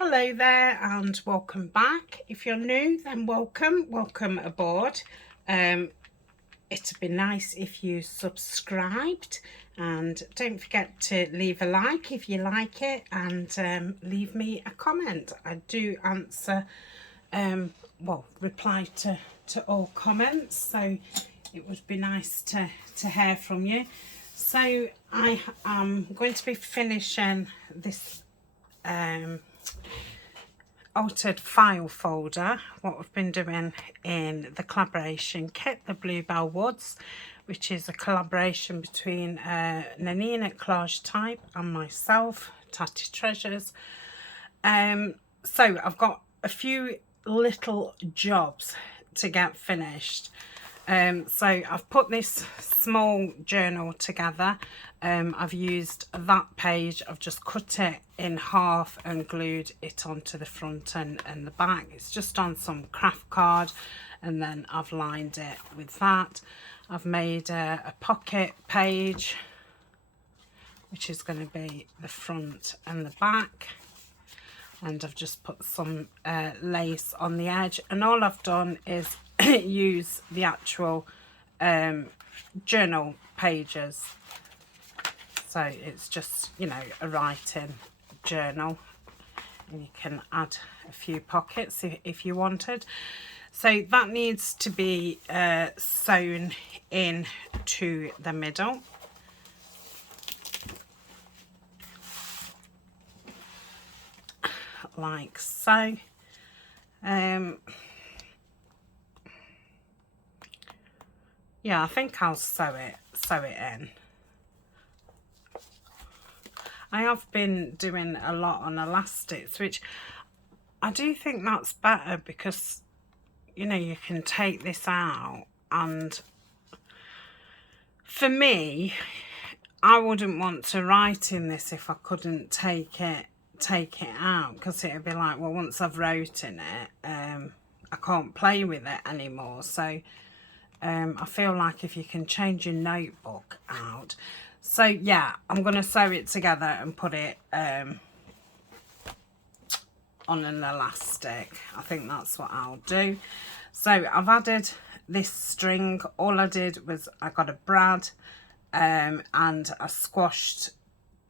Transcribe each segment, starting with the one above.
Hello there and welcome back. If you're new, then welcome aboard. It'd be nice if you subscribed, and don't forget to leave a like if you like it, and leave me a comment. I do answer, reply to all comments, so it would be nice to hear from you. So I am going to be finishing this altered file folder, what we've been doing in the collaboration kit, the BlueBell Woods, which is a collaboration between Nanine Collage Type and myself, Tatty Treasures. So I've got a few little jobs to get finished. So I've put this small journal together. I've used that page, I've just cut it in half and glued it onto the front and the back. It's just on some craft card, and then I've lined it with that. I've made a pocket page, which is going to be the front and the back, and I've just put some lace on the edge, and all I've done is use the actual journal pages. So it's just, you know, a writing journal, and you can add a few pockets if you wanted. So that needs to be sewn in to the middle. Like so. Yeah, I think I'll sew it in. I have been doing a lot on elastics, which I do think that's better because, you know, you can take this out, and for me, I wouldn't want to write in this if I couldn't take it out, because it'd be like, well, once I've wrote in it, I can't play with it anymore. So I feel like if you can change your notebook out. So yeah, I'm going to sew it together and put it on an elastic. I think that's what I'll do. So I've added this string. All I did was I got a brad and I squashed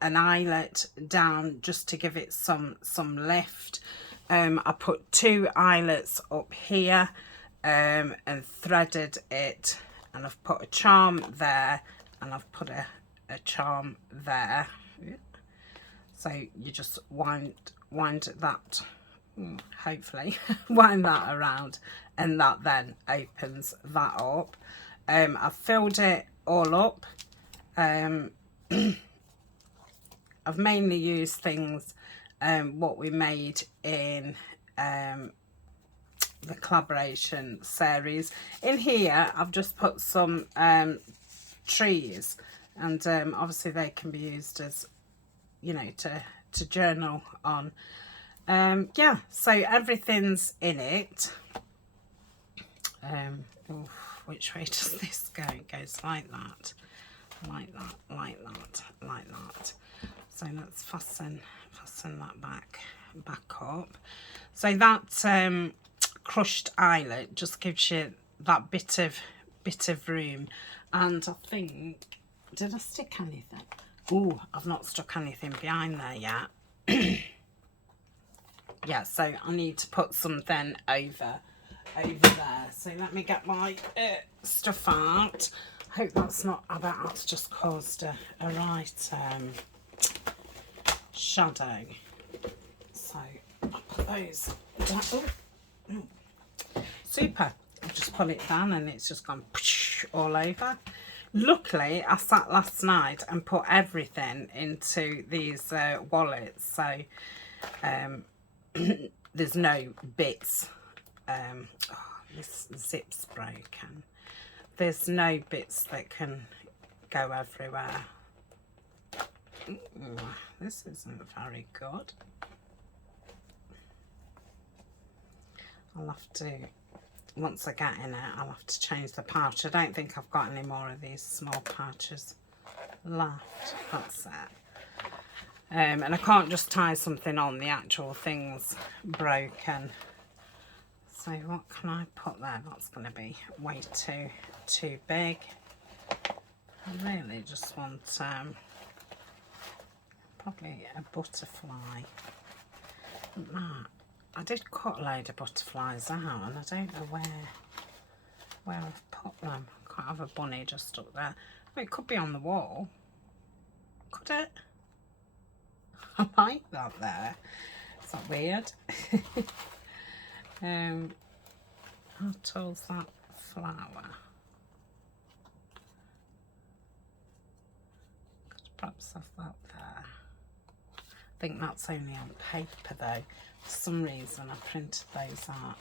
an eyelet down just to give it some lift. I put 2 eyelets up here and threaded it, and I've put a charm there, and I've put a charm there. So you just wind that, hopefully wind that around, and that then opens that up. I've filled it all up. I've mainly used things what we made in the collaboration series. In here I've just put some trees, and obviously they can be used as, you know, to journal on. Yeah, so everything's in it. Which way does this go? It goes like that, like that, like that, like that. So let's fasten that back up. So that crushed eyelet just gives you that bit of room. And I think, did I stick anything? Oh, I've not stuck anything behind there yet. Yeah, so I need to put something over there. So let me get my stuff out. Hope that's not, I bet that's just caused a right shadow. So I'll put those down. Oh, super. I'll just pull it down and it's just gone all over. Luckily, I sat last night and put everything into these wallets, so there's no bits. This zip's broken. There's no bits that can go everywhere. Ooh, this isn't very good. I'll have to, once I get in it, I'll have to change the pouch. I don't think I've got any more of these small pouches left. That's it. And I can't just tie something on, the actual thing's broken. So what can I put there? That's going to be way too big. I really just want probably a butterfly. I did cut a load of butterflies out and I don't know where I've put them. I can't have a bunny just up there. Well, it could be on the wall. Could it? I like that there. Is that weird? How tall's that flower? Could perhaps have that there. I think that's only on paper though. For some reason I printed those out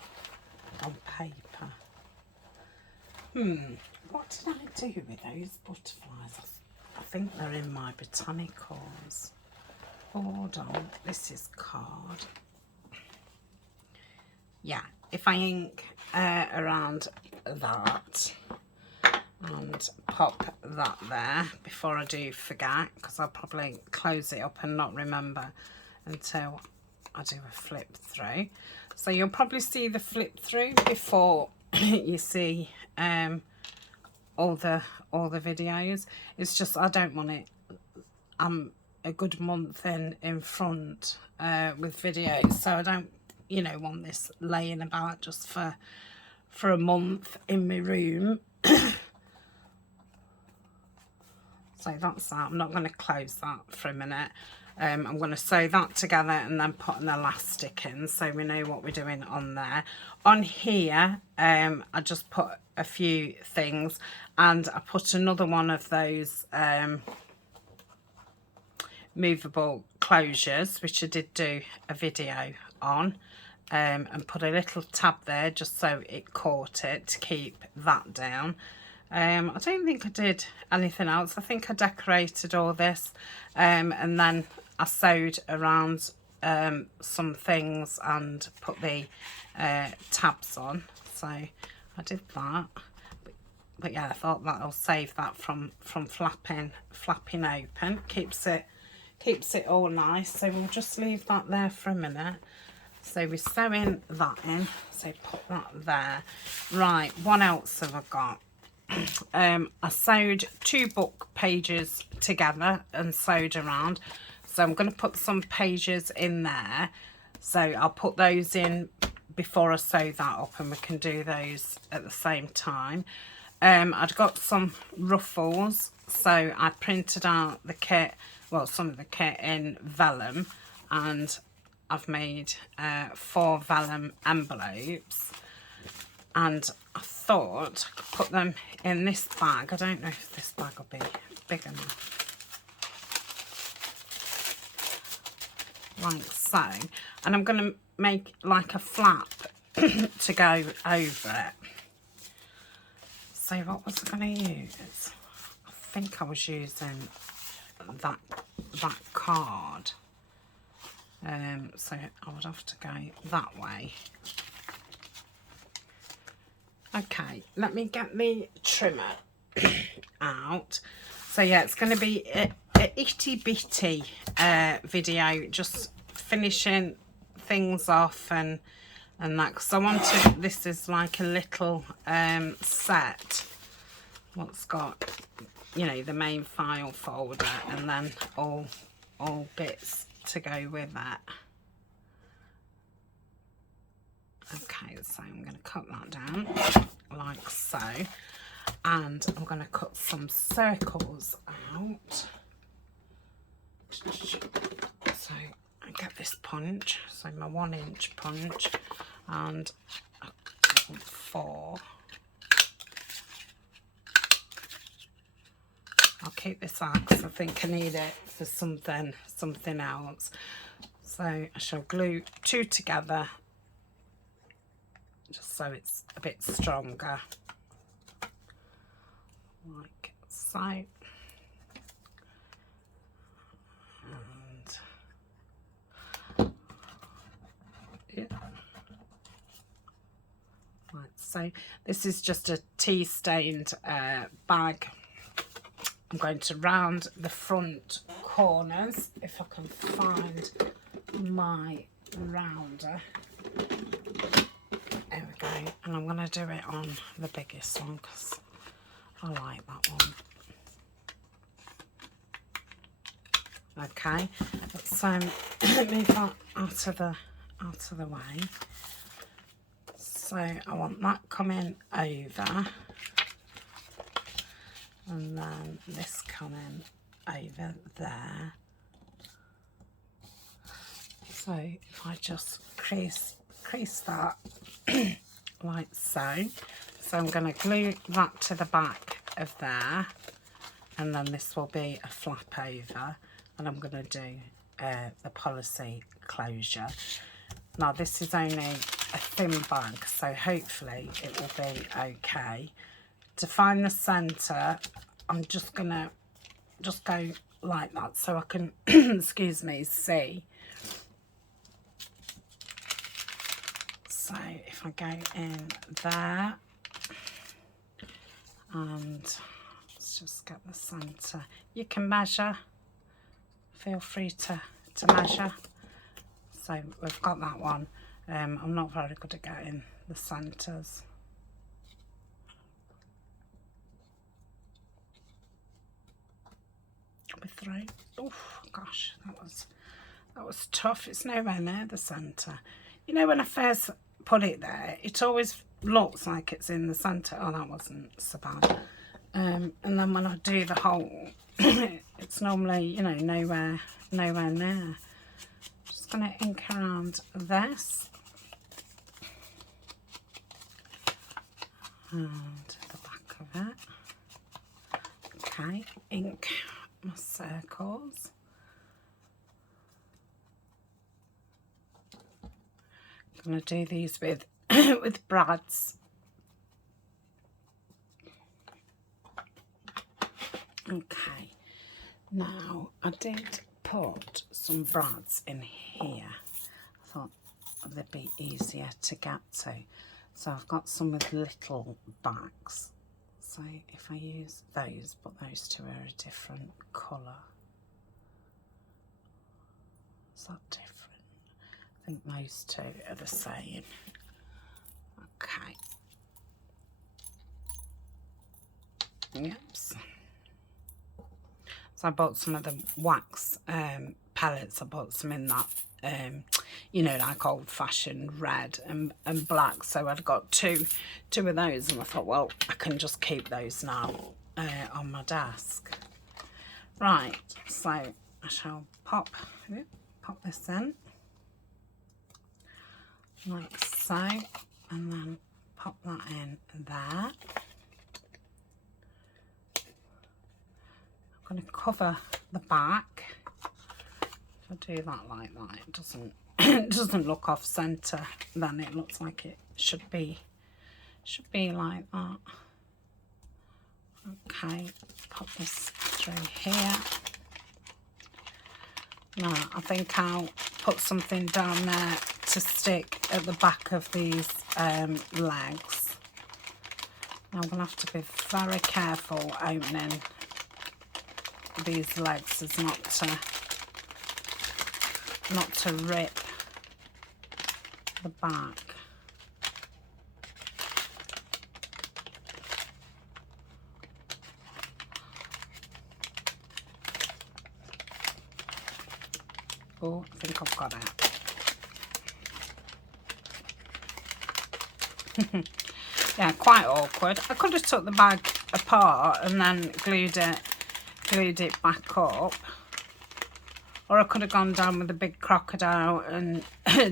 on paper. What did I do with those butterflies? I think they're in my botanicals. Hold on, this is card. Yeah, if I ink around that and pop that there before I do forget, because I'll probably close it up and not remember until I do a flip through. So you'll probably see the flip through before you see all the videos. It's just I don't want it. I'm a good month in front with videos, so I don't, you know, want this laying about just for a month in my room. So that's that. I'm not going to close that for a minute. I'm going to sew that together and then put an elastic in so we know what we're doing on there. On here, I just put a few things and I put another one of those movable closures, which I did do a video on, and put a little tab there just so it caught it to keep that down. I don't think I did anything else. I think I decorated all this and then I sewed around some things and put the tabs on. So I did that. But yeah, I thought that'll save that from flapping open. Keeps it all nice. So we'll just leave that there for a minute. So we're sewing that in. So put that there. Right, what else have I got? I sewed 2 book pages together and sewed around, so I'm going to put some pages in there, so I'll put those in before I sew that up and we can do those at the same time. I'd got some ruffles, so I printed out the kit, well, some of the kit in vellum, and I've made 4 vellum envelopes. And I thought I could put them in this bag. I don't know if this bag will be big enough. Like so. And I'm going to make like a flap to go over it. So what was I going to use? I think I was using that card. So I would have to go that way. Okay, let me get the trimmer out. So yeah, it's going to be a itty bitty video, just finishing things off and that, because I wanted, this is like a little set what's got, you know, the main file folder and then all bits to go with that. Okay, so I'm going to cut that down like so, and I'm going to cut some circles out. So I get this punch, so my 1-inch punch, and 4. I'll keep this out because I think I need it for something else. So I shall glue 2 together, just so it's a bit stronger, like so. And yeah, like so. This is just a tea stained bag. I'm going to round the front corners, if I can find my rounder. There we go. And I'm going to do it on the biggest one because I like that one. Okay, so move that out of the way. So I want that coming over, and then this coming over there. So if I just crease that like so. So I'm going to glue that to the back of there, and then this will be a flap over, and I'm going to do the policy closure. Now this is only a thin bag, so hopefully it will be okay. To find the centre, I'm just going to go like that so I can, excuse me, see. So if I go in there, and let's just get the centre. You can measure, feel free to measure. So we've got that one. I'm not very good at getting the centres. With through. Oh gosh, that was tough. It's nowhere near the centre. You know, when I first put it there, it always looks like it's in the centre. Oh, that wasn't so bad. And then when I do the hole, it's normally, you know, nowhere near. Just going to ink around this and the back of it. Okay, ink my circles. I'm going to do these with with brads. Okay, now I did put some brads in here. I thought they'd be easier to get to. So I've got some with little backs. So if I use those, but those two are a different colour. Is that different? I think those two are the same. Okay. Yep. So I bought some of the wax pellets. I bought some in that, you know, like old-fashioned red and black. So I'd got two of those, and I thought, well, I can just keep those now on my desk. Right, so I shall pop this in like so, and then pop that in there. I'm going to cover the back. If I do that like that, it doesn't look off centre. Then it looks like it should be like that. Okay, pop this through here. Now I think I'll put something down there to stick at the back of these legs. Now I'm going to have to be very careful opening these legs as not to rip the back. Oh, I think I've got it. Yeah, quite awkward. I could have took the bag apart and then glued it back up, or I could have gone down with a big crocodile and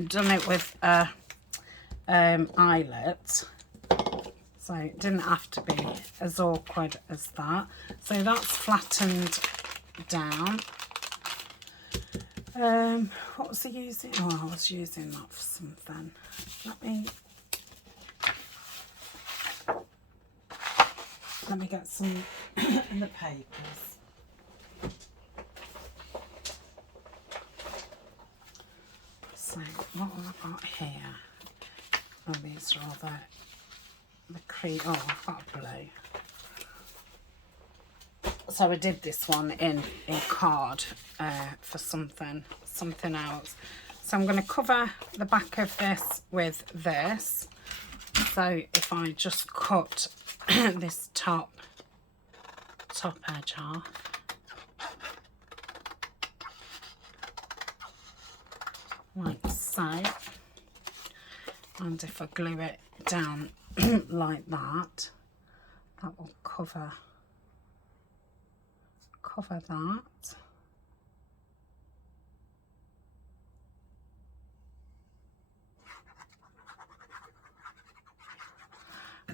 done it with a eyelet. So it didn't have to be as awkward as that. So that's flattened down. What was I using? Oh, I was using that for something. Let me get some in the papers. So what have I got here? Oh, these are all the cream. Oh, I've got a blue. So I did this one in card for something else. So I'm going to cover the back of this with this. So if I just cut this top edge off, like so, and if I glue it down like that, that will cover that.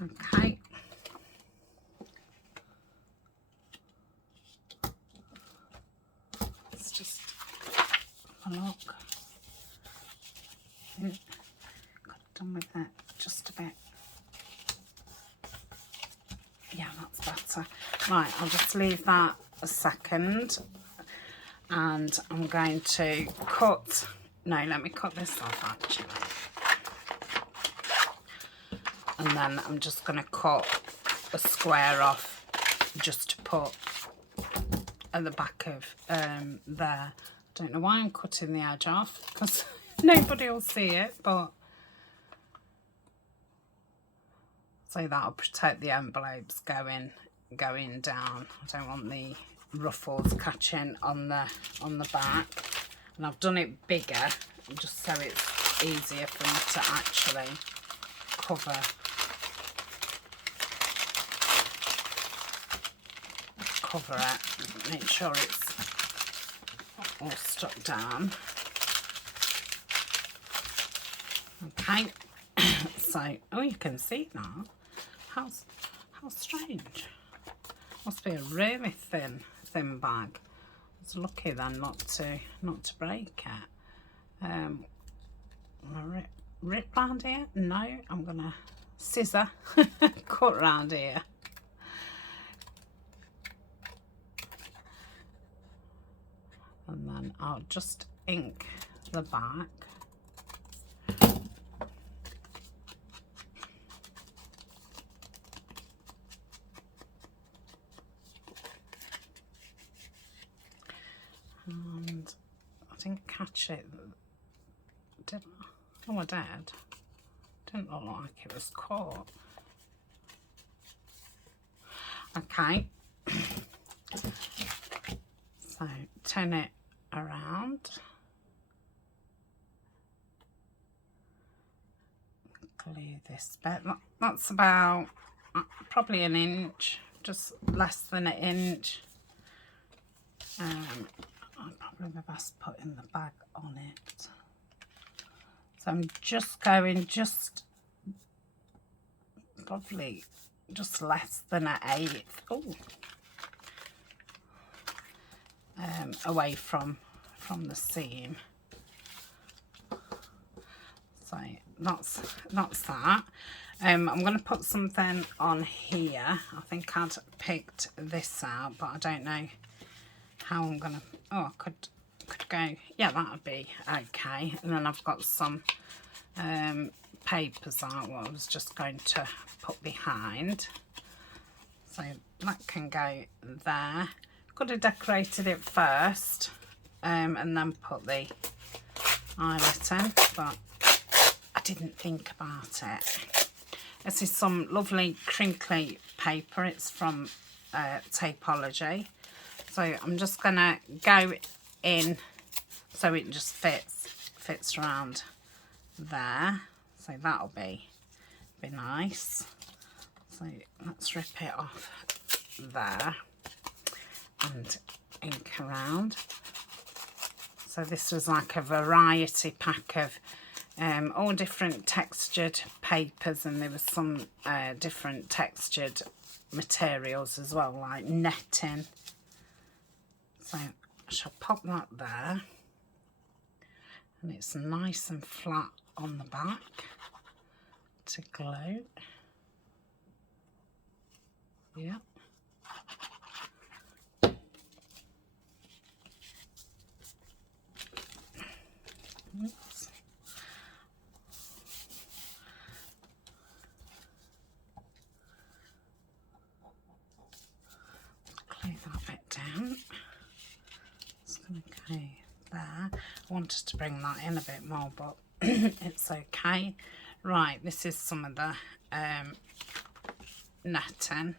Okay. Let's just have a look. Got done with it just a bit. Yeah, that's better. Right, I'll just leave that a second, and I'm going to cut. No, let me cut this off actually. And then I'm just going to cut a square off just to put at the back of there. I don't know why I'm cutting the edge off, because nobody will see it, but so that'll protect the envelopes going down. I don't want the ruffles catching on the back, and I've done it bigger just so it's easier for me to actually cover it, make sure it's all stuck down. Okay. So, oh, you can see that. How strange. Must be a really thin bag. I was lucky then not to break it. I'm gonna rip round here. No, I'm gonna scissor cut round here. And then I'll just ink the back. And I didn't catch it, did I? Oh, I did. Didn't look like it was caught. Okay. So turn it around. Glue this bit. That's about probably an inch, just less than an inch. I'd probably be best putting the bag on it. So I'm just going probably just less than an eighth. Oh. Away from the seam. So that's that. I'm going to put something on here. I think I'd picked this out, but I don't know how I'm going to. Oh, I could go. Yeah, that would be okay. And then I've got some papers out what I was just going to put behind. So that can go there. Could have decorated it first and then put the eyelet in, but I didn't think about it. This is some lovely crinkly paper. It's from Tapology. So I'm just going to go in so it just fits around there. So that'll be nice. So let's rip it off there and ink around. So this was like a variety pack of all different textured papers, and there was some different textured materials as well, like netting. So I shall pop that there, and it's nice and flat on the back to glue. Yeah. Oops. Glue that wanted to bring that in a bit more, but it's okay. Right, this is some of the netting.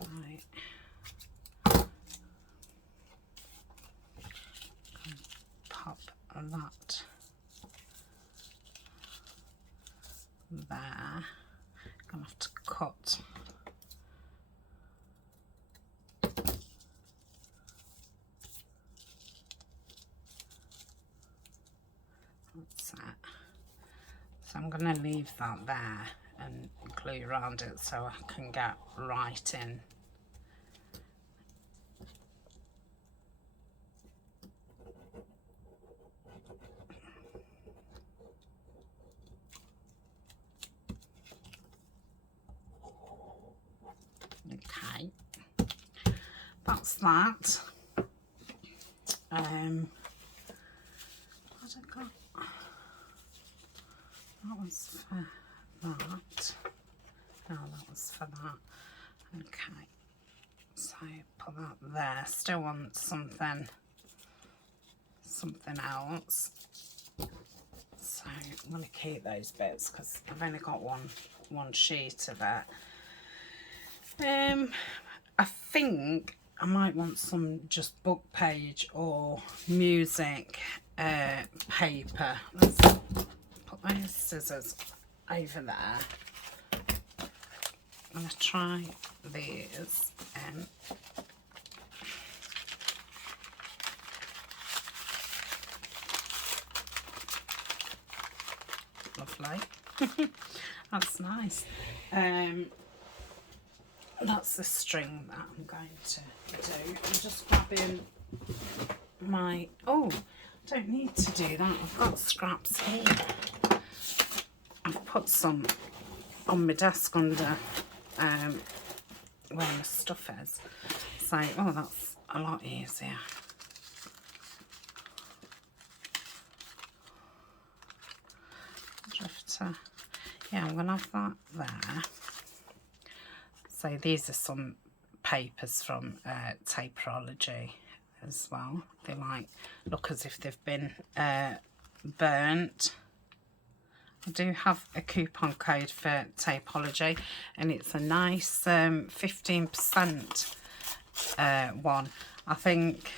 Right. Pop that there. Gonna have to cut that's it. So I'm gonna leave that there and glue around it so I can get right in. Okay, that's that. What I got? That was for that. No, that was for that. Okay, so put that there. Still want something else. So I'm going to keep those bits because I've only got one sheet of it. I think I might want some just book page or music paper. Let's put those scissors over there. I'm going to try these. Lovely. That's nice. That's the string that I'm going to do. I'm just grabbing my... Oh, I don't need to do that. I've got scraps here. I've put some on my desk under where my stuff is. So, oh, that's a lot easier. Yeah, I'm going to have that there. So these are some papers from Taperology as well. They look as if they've been burnt. I do have a coupon code for Taperology and it's a nice 15% one. I think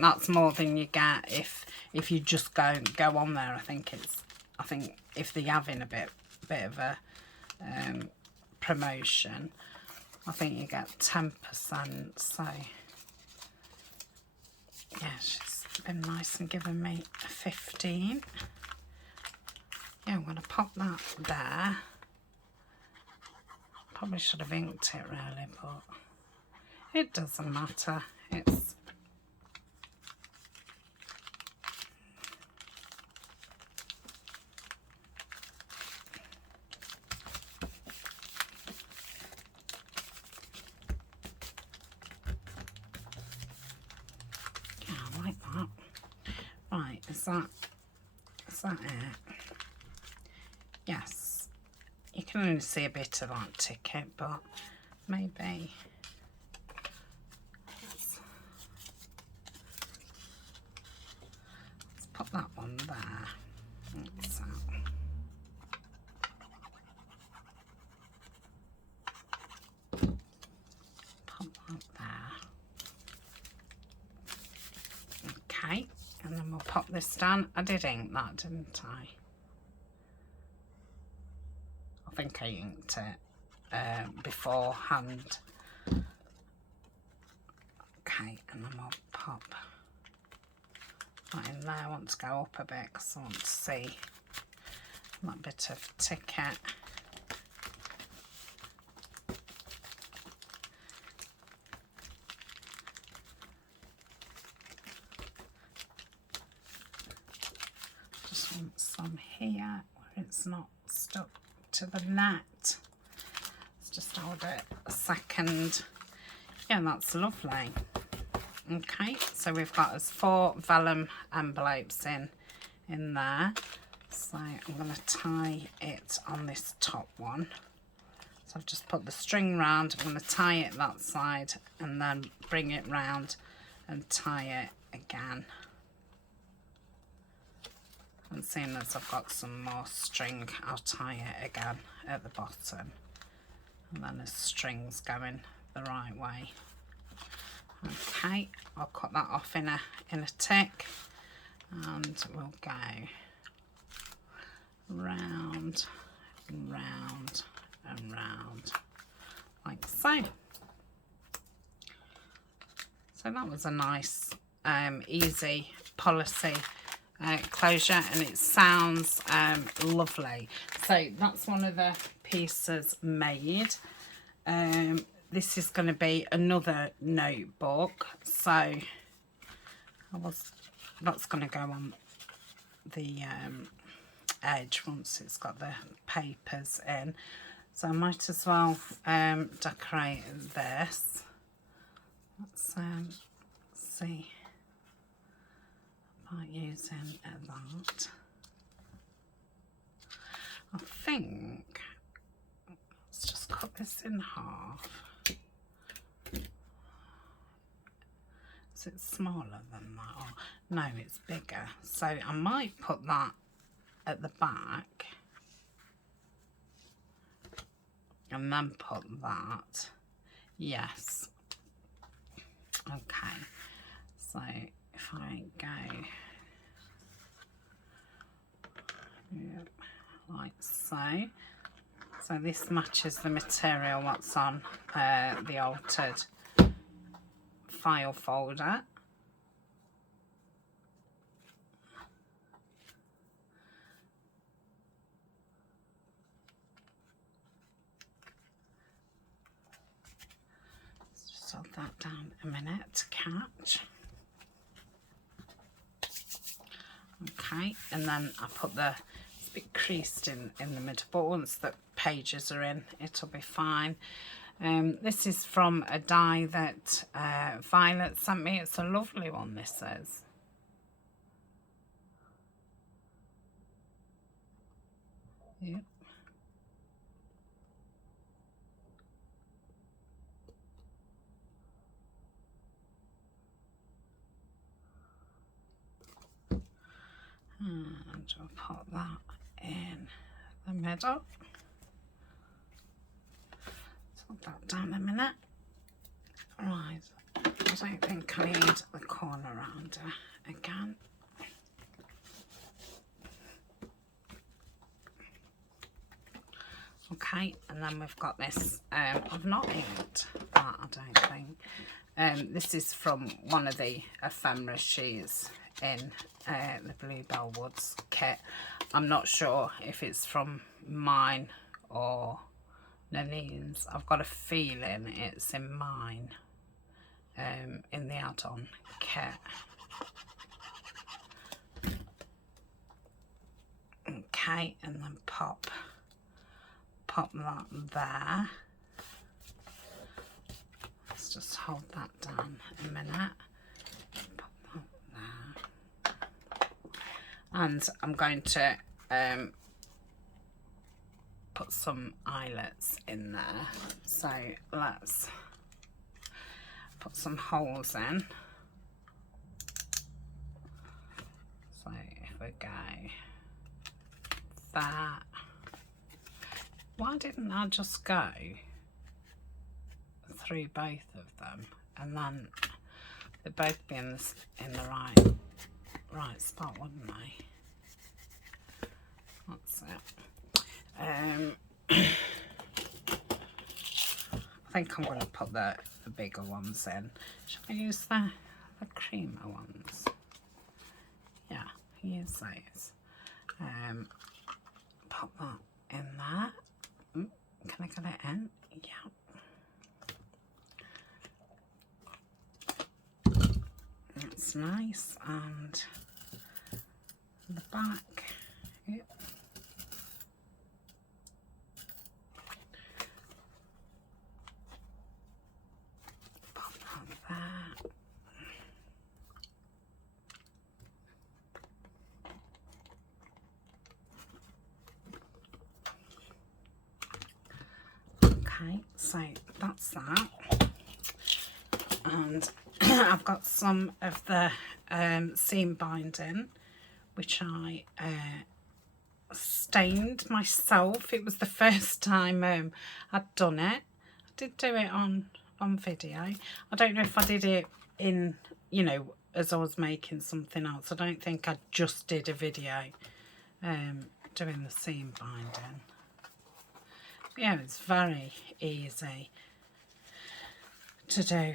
that's more than you get if you just go on there. I think if they're having a bit of a promotion, I think you get 10%. So yeah, she's been nice and given me a 15. Yeah, I'm going to pop that there. Probably should have inked it really, but it doesn't matter. It's Is that it? Yes. You can only see a bit of that ticket, but maybe let's put that one there. That's that. Pop that there. Okay. And then we'll pop this down. I did ink that, didn't I? I think I inked it beforehand. Okay, and then we'll pop that in there. I want to go up a bit because I want to see that bit of ticket. Some here where it's not stuck to the net. Let's just hold it a second. Yeah, that's lovely. Okay, so we've got us 4 vellum envelopes in there. So I'm going to tie it on this top one. So I've just put the string round. I'm going to tie it that side and then bring it round and tie it again. And seeing as I've got some more string, I'll tie it again at the bottom. And then the string's going the right way. Okay, I'll cut that off in a tick, and we'll go round, round and round like so. So that was a nice easy policy closure, and it sounds lovely. So that's one of the pieces made. This is going to be another notebook, so that's going to go on the edge once it's got the papers in. So I might as well decorate this. Let's see about using that. I think let's just cut this in half. Is it smaller than that? Or, no, it's bigger. So I might put that at the back and then put that. Yes. Okay. So if I go like so. So this matches the material that's on the altered file folder. Let's just hold that down a minute to catch. Okay, and then I put it's a bit creased in the middle, but once the pages are in, it'll be fine. This is from a die that Violet sent me. It's a lovely one, this is. Yep. And I'll put that in the middle. Put that down a minute. Right, I don't think I need the corner rounder again. Okay, and then we've got this. I've not inked that, I don't think. This is from one of the ephemera sheets in the BlueBell Woods kit. I'm not sure if it's from mine or Nanine's. I've got a feeling it's in mine, in the add-on kit. Okay, and then pop that there. Let's just hold that down a minute. Pop that there. And I'm going to put some eyelets in there. So let's put some holes in. So if we go that. Why didn't I just go through both of them, and then they'd both be in the right spot, wouldn't they? That's it. I think I'm going to put the bigger ones in. Should I use the creamer ones? Yeah, use those. Pop that in there. Can I get it in? Yeah. That's nice. And the back. Yep. Pop that there. Okay, so that's that. And I've got some of the seam binding, which I stained myself. It was the first time I'd done it. I did do it on video. I don't know if I did it in, you know, as I was making something else. I don't think I just did a video doing the seam binding. Yeah, it's very easy to do,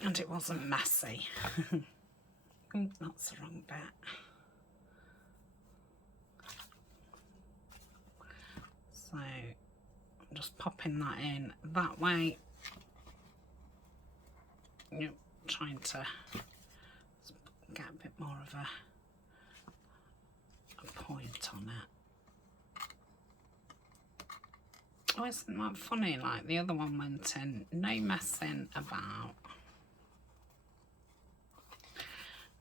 and it wasn't messy. Oh, that's the wrong bit. So I'm just popping that in that way. Yep, trying to get a bit more of a point on it. Oh, isn't that funny? Like the other one went in, no messing about.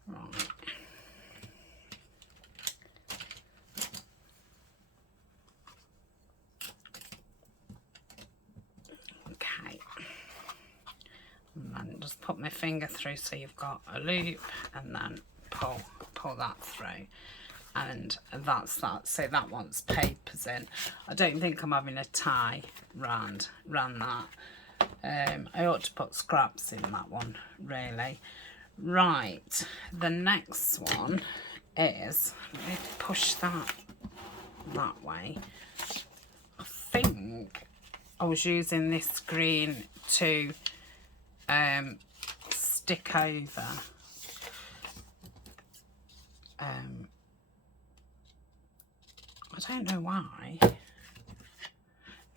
Right. Okay. And then just put my finger through so you've got a loop, and then pull that through. And that's that. So that one's papers in. I don't think I'm having a tie round that. I ought to put scraps in that one, really. Right, the next one is, let me push that way. I think I was using this green to stick over I don't know why.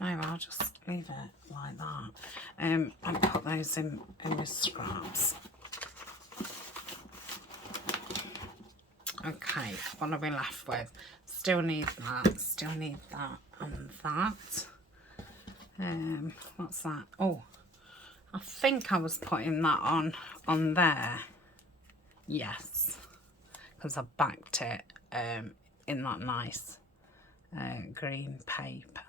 No, I'll just leave it like that. And put those in with scraps. Okay, what are we left with? Still need that, and that. What's that? Oh, I think I was putting that on there. Yes, because I backed it in that nice green paper.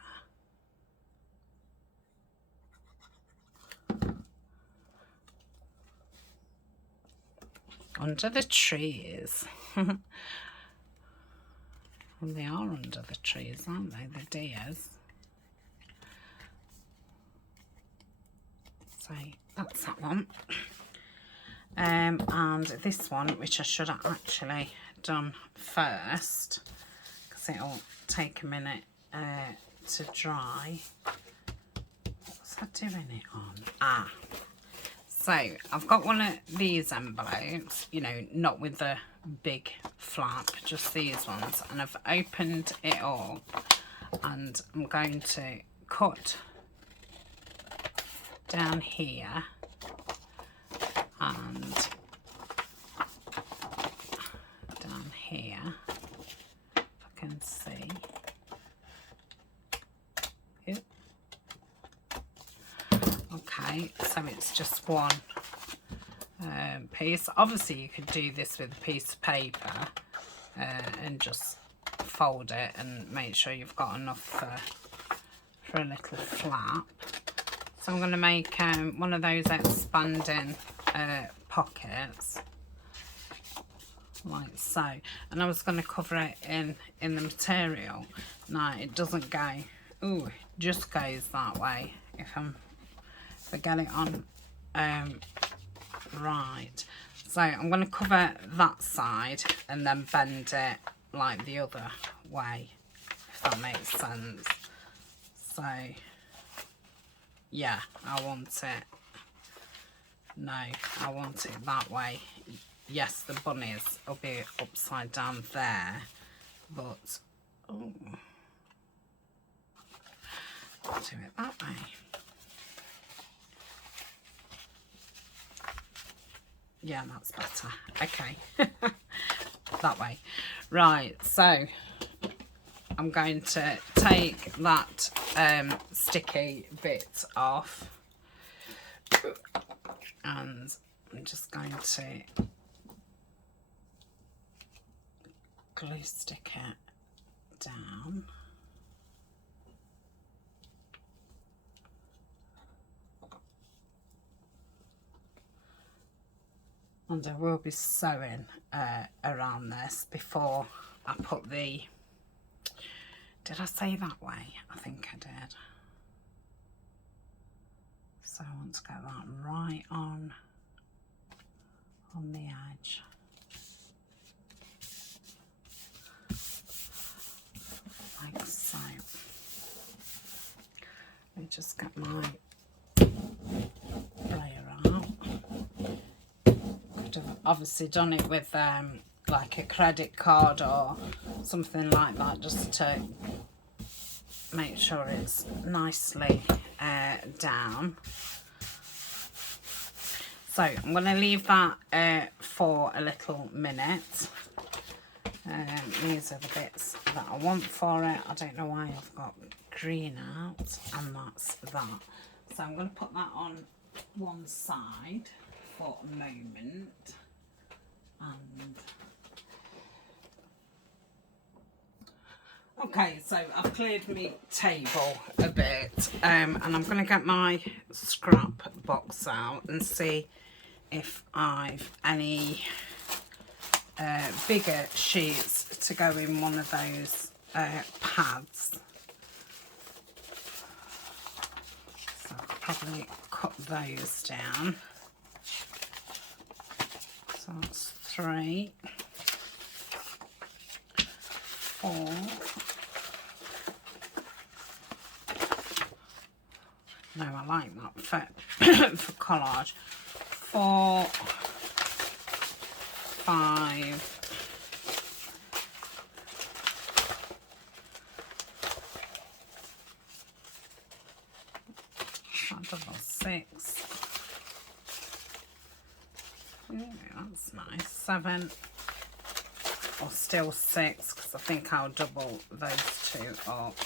Under the trees. Well, they are under the trees, aren't they? The deers. So that's that one. And this one, which I should have actually done first, because it'll take a minute to dry. What's I doing it on? So I've got one of these envelopes, you know, not with the big flap, just these ones, and I've opened it up, and I'm going to cut down here and down here, if I can see. Yep. Okay, so it's just one piece. Obviously you could do this with a piece of paper and just fold it and make sure you've got enough for a little flap. So I'm going to make one of those expanding pockets, like so. And I was going to cover it in the material. Now it doesn't go, ooh, it just goes that way if I get it on right. So I'm going to cover that side and then bend it like the other way, if that makes sense. So yeah, I want it, no, I want it that way. Yes, the bunnies will be upside down there, but oh, I'll do it that way. Yeah, that's better. Okay, that way. Right, so I'm going to take that sticky bit off, and I'm just going to glue stick it down. And I will be sewing around this before I put the, did I say that way? I think I did. So I want to get that right on the edge. Like so. Let me just get my brayer out. Could have obviously done it with like a credit card or something like that, just to make sure it's nicely down. So I'm going to leave that for a little minute. These are the bits that I want for it. I don't know why I've got green out, and that's that. So I'm going to put that on one side for a moment. And okay, so I've cleared my table a bit, and I'm going to get my scrap box out and see if I've any bigger sheets to go in one of those pads. So I'll probably cut those down. So that's 3, 4. No, I like that for collage. 4, 5, 6. That's nice. 7, or still 6, because I think I'll double those two up.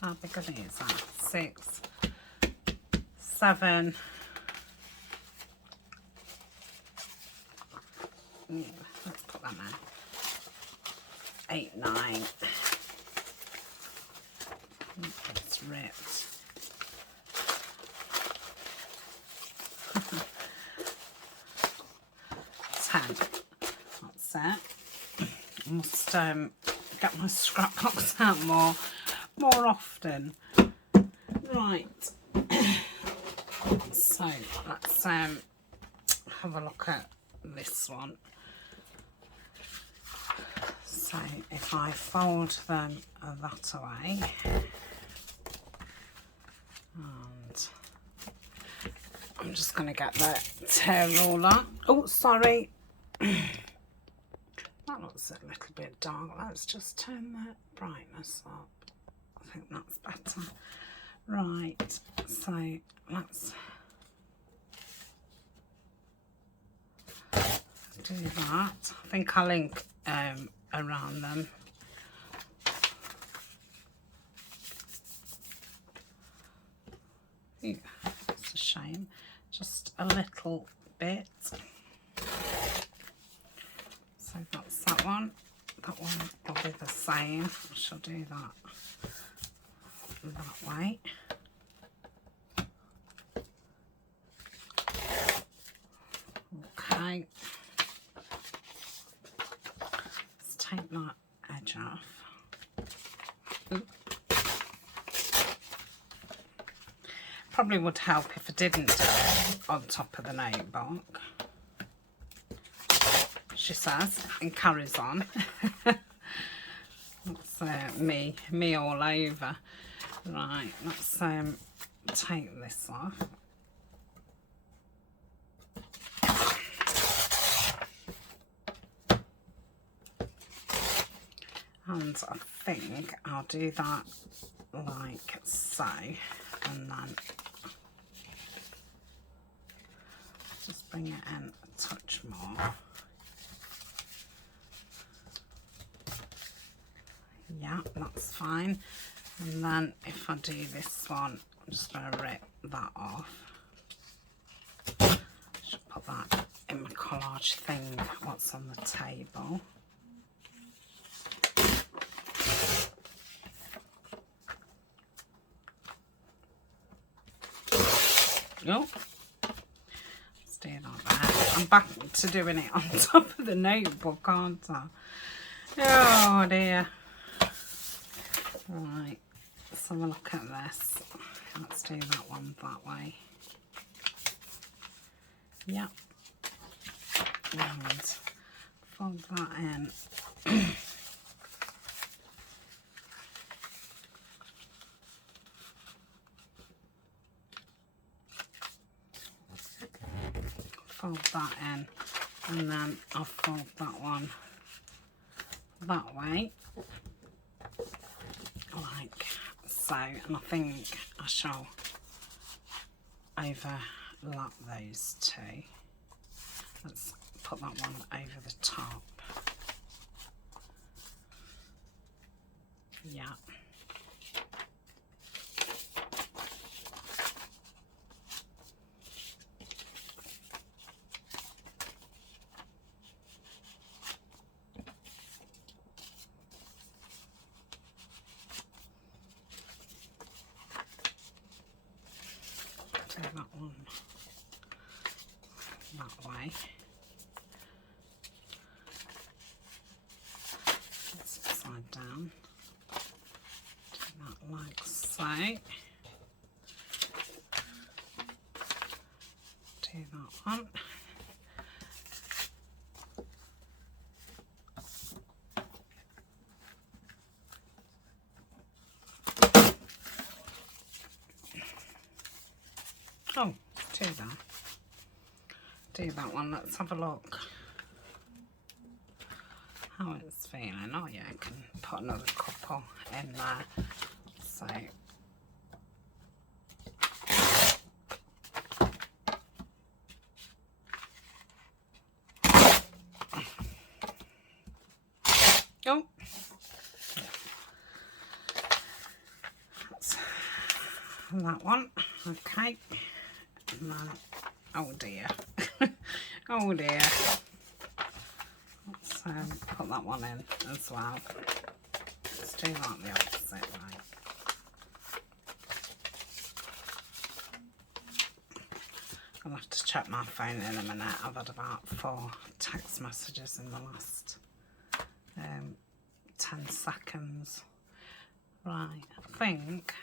How big are these? 6, 7. Let's put that in. 8, 9. It's ripped. 10. That's it. I must get my scrap box out more often. Right. So let's have a look at this one. So if I fold them that away, and I'm just going to get the tear ruler. Oh, sorry. That looks a little bit dark. Let's just turn the brightness up. I think that's better. Right, so let's do that. I think I'll ink around them. Yeah, it's a shame. Just a little bit. So that's that one. That one will be the same. I shall do that way. Okay. Let's take that edge off. Ooh. Probably would help if I didn't do it on top of the notebook. She says, and carries on. That's me all over. Right, let's take this off. And I think I'll do that like so, and then just bring it in a touch more. Yeah, that's fine. And then if I do this one, I'm just going to rip that off. Should put that in my collage thing, what's on the table. Oh, let's do that there. I'm back to doing it on top of the notebook, aren't I? Oh dear. Right, let's have a look at this. Let's do that one that way. Yep. And fold that in. Fold that in, and then I'll fold that one that way, like so, and I think I shall overlap those two. Let's put that one over the top. Yeah. Do that one that way. It's upside down. Do that like so. Do that one. Oh, do that one. Let's have a look how it's feeling. Oh yeah, I can put another couple in there. So oh, that's that one. Okay, and then oh dear. Oh dear. Let's put that one in as well. Let's do that the opposite way. I'll have to check my phone in a minute. I've had about 4 text messages in the last 10 seconds. Right, I think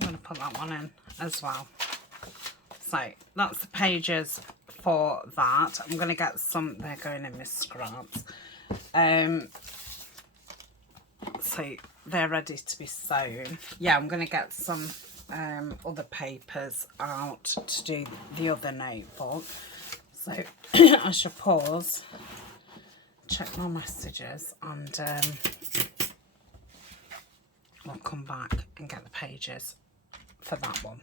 I'm going to put that one in as well. So that's the pages for that. I'm going to get some, they're going in my scraps. So they're ready to be sewn. Yeah, I'm going to get some other papers out to do the other notebook. So I shall pause, check my messages, and I'll come back and get the pages for that one.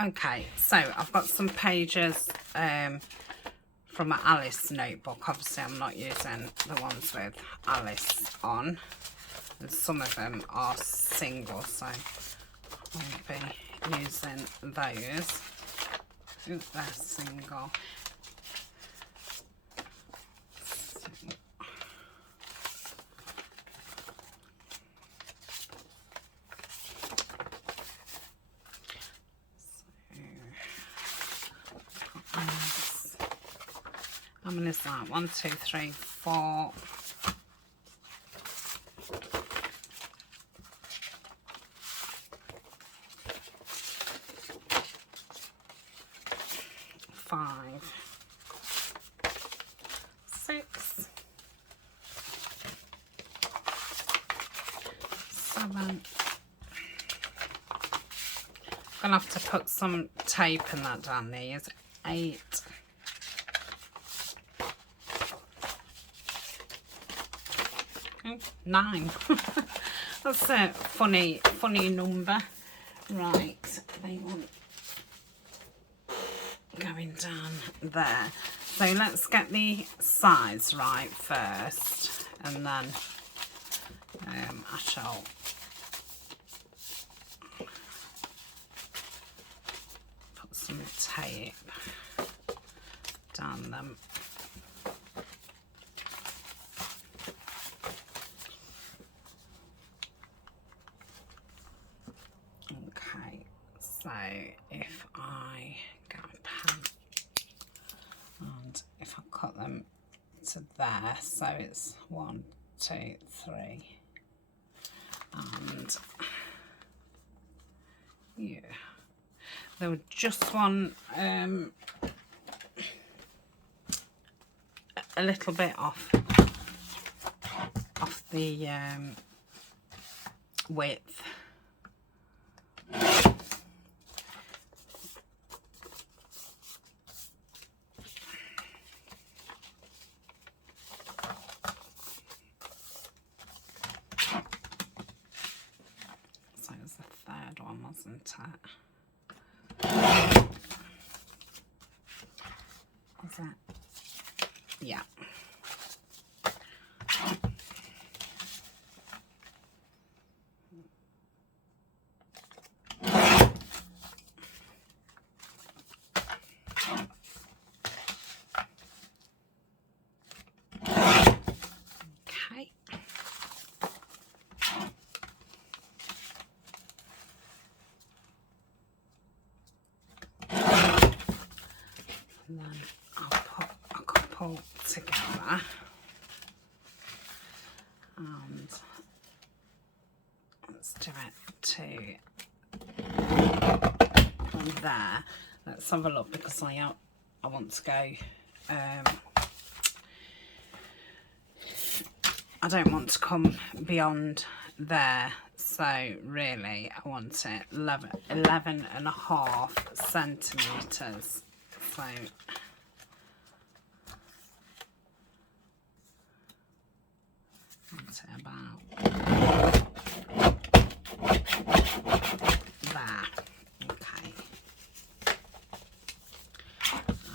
Okay, so I've got some pages from my Alice notebook. Obviously I'm not using the ones with Alice on, and some of them are single, so I won't be using those. Ooh, they're single. How many is that? 1, 2, 3, 4. 5, 6, 7. I'm gonna have to put some tape in that down there. Is 8. 9. That's a funny number. Right, they want going down there. So let's get the size right first, and then I shall put some tape down them. Okay, so if I get a pen cut them to there, so it's 1, 2, 3, and yeah, there was just one a little bit off the width. So it was the third one, wasn't it? Was it? Yeah. Okay. And then I'll put a couple together, and let's do it to there. Let's have a look, because I want to go, I don't want to come beyond there, so really I want it 11.5 centimetres. So want it about there. Okay.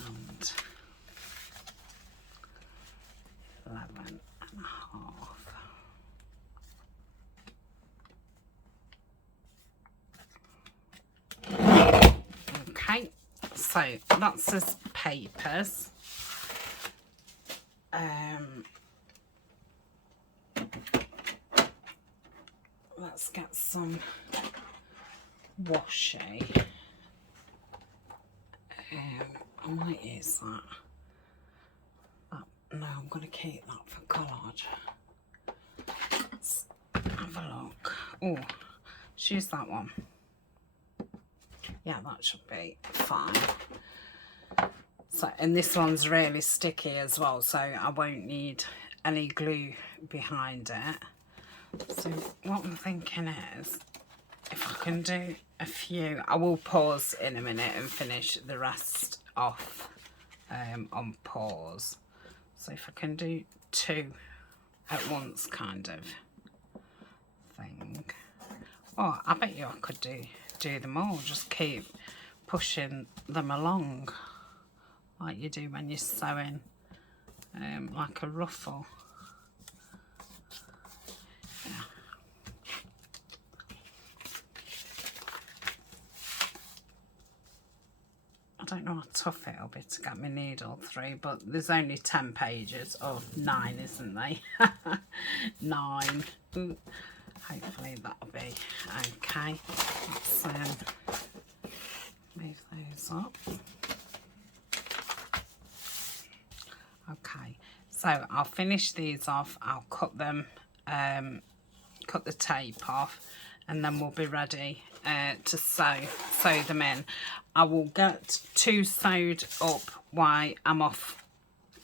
And 11.5. Okay, so that's his papers. Let's get some washi. I might use that. No, I'm going to keep that for collage. Let's have a look. Oh, let's use that one. Yeah, that should be fine. So, and this one's really sticky as well, so I won't need any glue behind it. So what I'm thinking is, if I can do a few, I will pause in a minute and finish the rest off on pause. So if I can do 2 at once kind of thing. Oh, I bet you I could do them all, just keep pushing them along like you do when you're sewing like a ruffle. Yeah. I don't know how tough it'll be to get my needle through, but there's only 10 pages, or 9, isn't there? 9. Ooh. Hopefully that'll be okay. Let's move those up. Okay, so I'll finish these off. I'll cut them, cut the tape off, and then we'll be ready to sew them in. I will get 2 sewed up while I'm off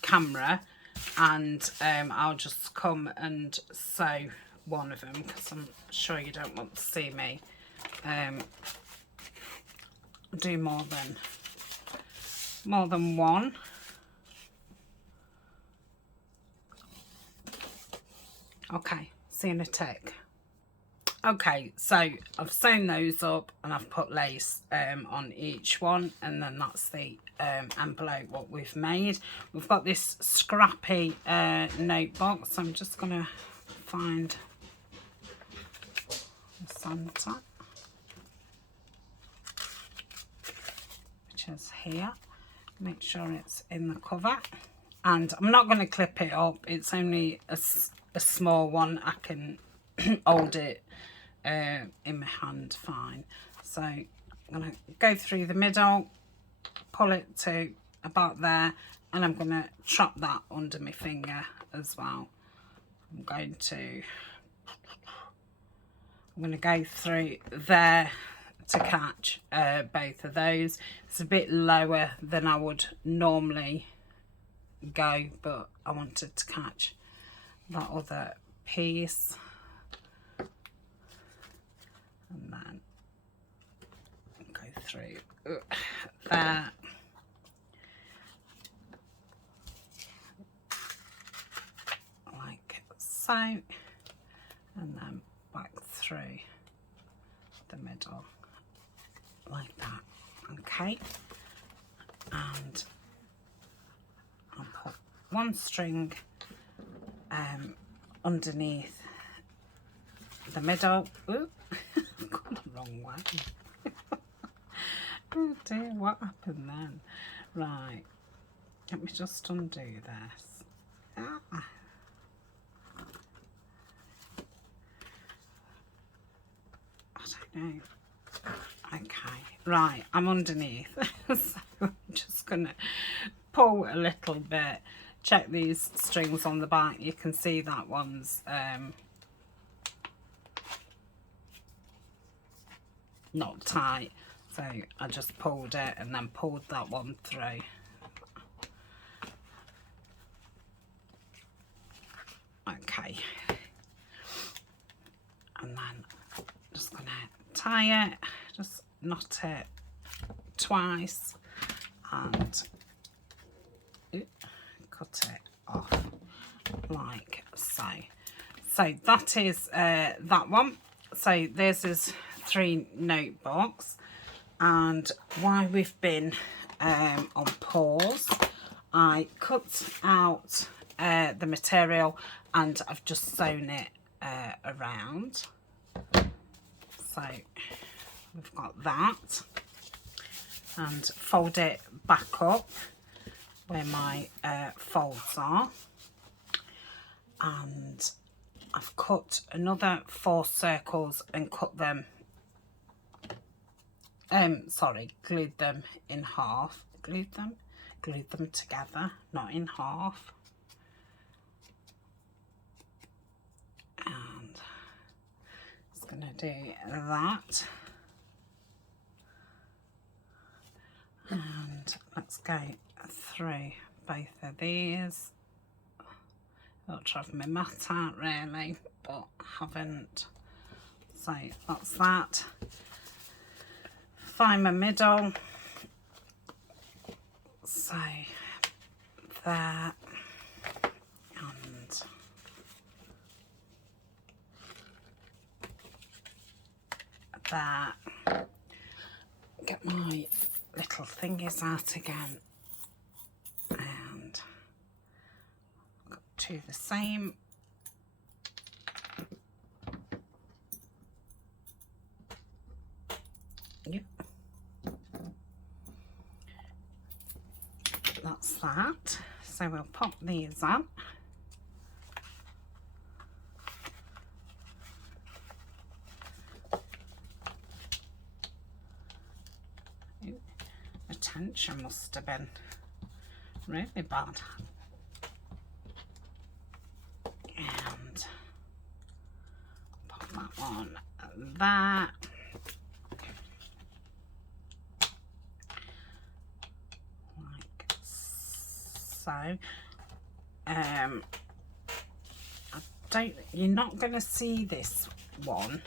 camera, and I'll just come and sew one of them, because I'm sure you don't want to see me do more than one. Okay, see you in a tick. Okay, so I've sewn those up and I've put lace on each one, and then that's the envelope what we've made. We've got this scrappy notebook, so I'm just going to find the centre, which is here. Make sure it's in the cover, and I'm not going to clip it up. It's only a small one. I can hold it in my hand fine. So I'm going to go through the middle, pull it to about there, and I'm going to trap that under my finger as well. I'm going to go through there to catch both of those. It's a bit lower than I would normally go, but I wanted to catch that other piece. And then go through there. Like so. And then back through the middle. Like that. Okay. And I'll put one string underneath the middle. Ooh, I've gone the wrong way. Oh dear, what happened then? Right, let me just undo this. Ah. I don't know. Okay, right, I'm underneath. So I'm just gonna pull a little bit. Check these strings on the back. You can see that one's not tight, so I just pulled it and then pulled that one through. Okay, and then just gonna tie it, just knot it twice and cut it off like so. So that is that one. So this is 3 notebooks, and while we've been on pause, I cut out the material and I've just sewn it around. So we've got that, and fold it back up where my folds are, and I've cut another 4 circles and cut them, glued them in half, glued them together, not in half. And it's gonna do that. And let's go through both of these. I'll try my mat out really, but haven't. So that's that. Find my middle. So there, and there. Get my little thingies out again, and do the same. Yep. That's that. So we'll pop these on. The tension must have been really bad. And pop that on there. Like so. You're not going to see this one.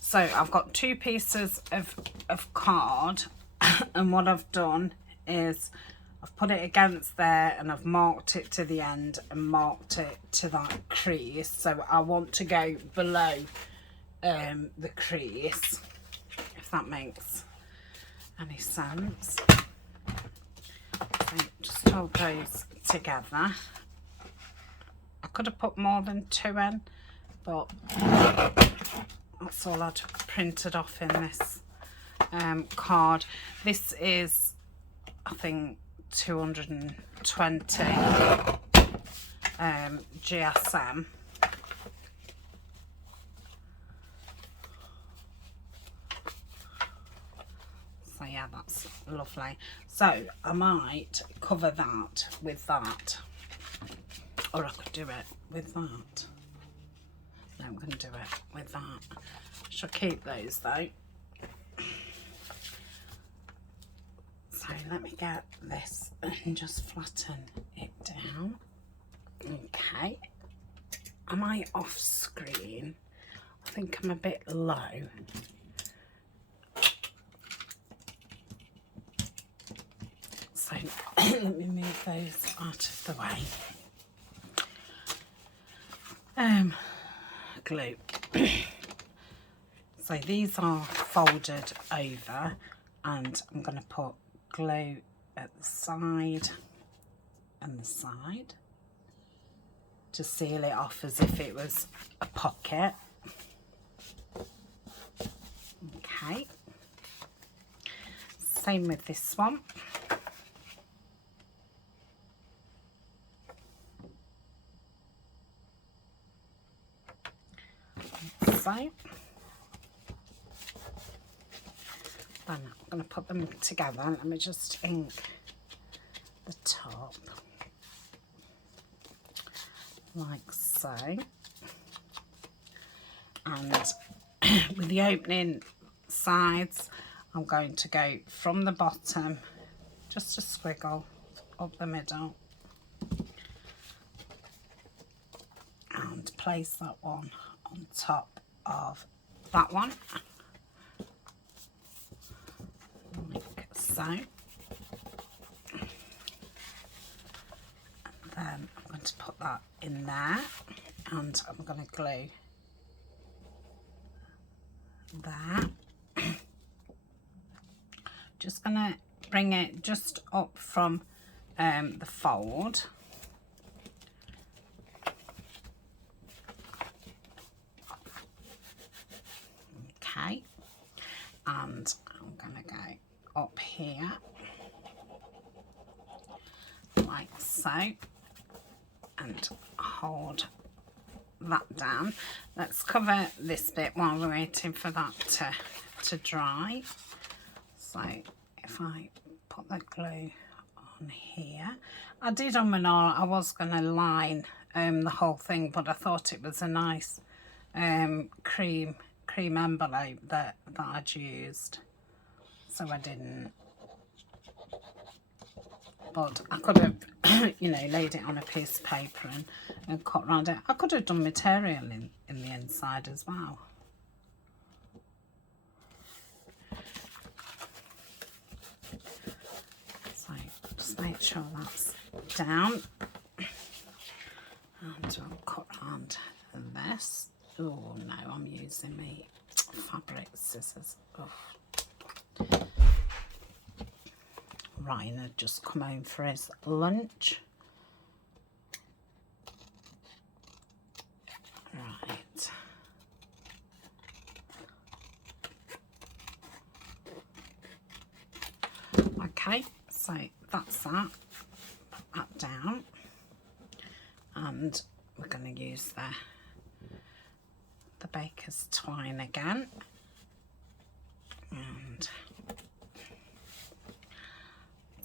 So I've got 2 pieces of card, and what I've done is I've put it against there and I've marked it to the end and marked it to that crease. So I want to go below the crease, if that makes any sense. So just hold those together. I could have put more than 2 in, but that's all I'd printed off in this card. This is, I think, 220 GSM. So yeah, that's lovely. So I might cover that with that, or I could do it with that. No, I'm going to do it with that. I shall keep those though. So let me get this and just flatten it down. Okay. Am I off screen? I think I'm a bit low. So let me move those out of the way. Glue. So these are folded over, and I'm going to put glue at the side and the side to seal it off as if it was a pocket. Okay. Same with this one. So then I'm going to put them together. Let me just ink the top like so, and with the opening sides I'm going to go from the bottom, just a squiggle up the middle, and place that one on top of that one like so. And then I'm going to put that in there, and I'm going to glue that. Just going to bring it just up from the fold. Okay, and I'm going to go up here like so, and hold that down. Let's cover this bit while we're waiting for that to dry. So if I put the glue on here, I did I was going to line the whole thing, but I thought it was a nice cream envelope that I'd used, so I didn't. But I could have, you know, laid it on a piece of paper and cut around it. I could have done material in the inside as well. So just make sure that's down. And I'll cut around this. Oh no, I'm using my fabric scissors. Oh. Ryan had just come home for his lunch. Right. Okay, so that's that. Put that down. And we're going to use the baker's twine again. And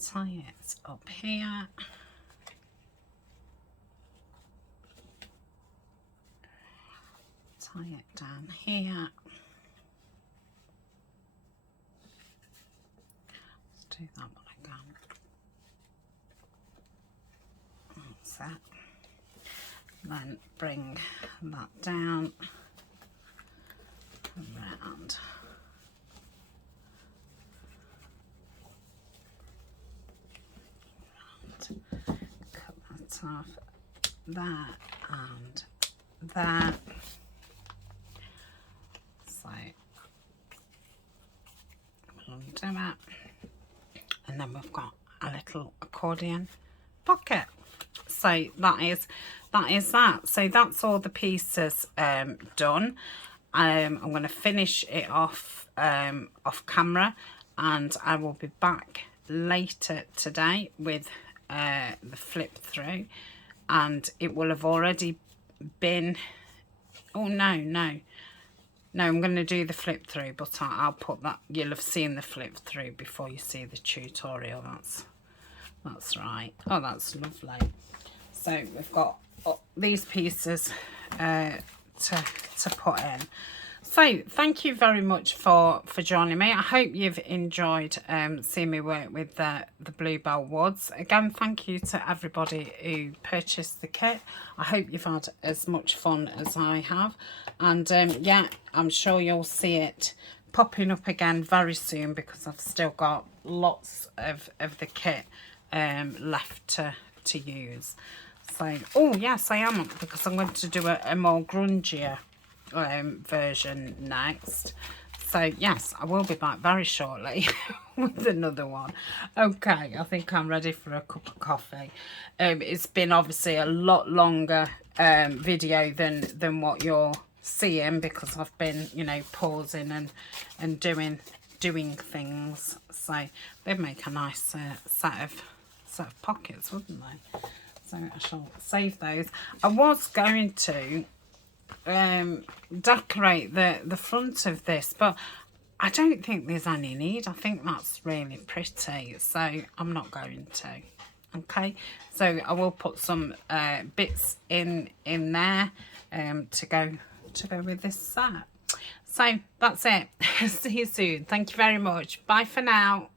tie it up here. Tie it down here. Let's do that one again. That's that. Then bring that down around. Cut that off, that and that. So we'll undo it, and then we've got a little accordion pocket. So that is that. So that's all the pieces done. I'm going to finish it off off camera, and I will be back later today with the flip through, and it will have already been, oh no, I'm going to do the flip through, but I'll put that, you'll have seen the flip through before you see the tutorial. That's right. Oh, that's lovely. So we've got these pieces to put in. So thank you very much for joining me. I hope you've enjoyed seeing me work with the BlueBell Woods. Again, thank you to everybody who purchased the kit. I hope you've had as much fun as I have. And yeah, I'm sure you'll see it popping up again very soon, because I've still got lots of the kit left to use. So, oh yes, I am, because I'm going to do a more grungier version next. So yes, I will be back very shortly with another one. Okay, I think I'm ready for a cup of coffee. It's been obviously a lot longer video than what you're seeing, because I've been, you know, pausing and doing things. So they'd make a nice set of pockets, wouldn't they? So I shall save those. I was going to decorate the front of this, but I don't think there's any need. I think that's really pretty, so I'm not going to. Okay, so I will put some bits in there to go with this set. So that's it. See you soon. Thank you very much. Bye for now.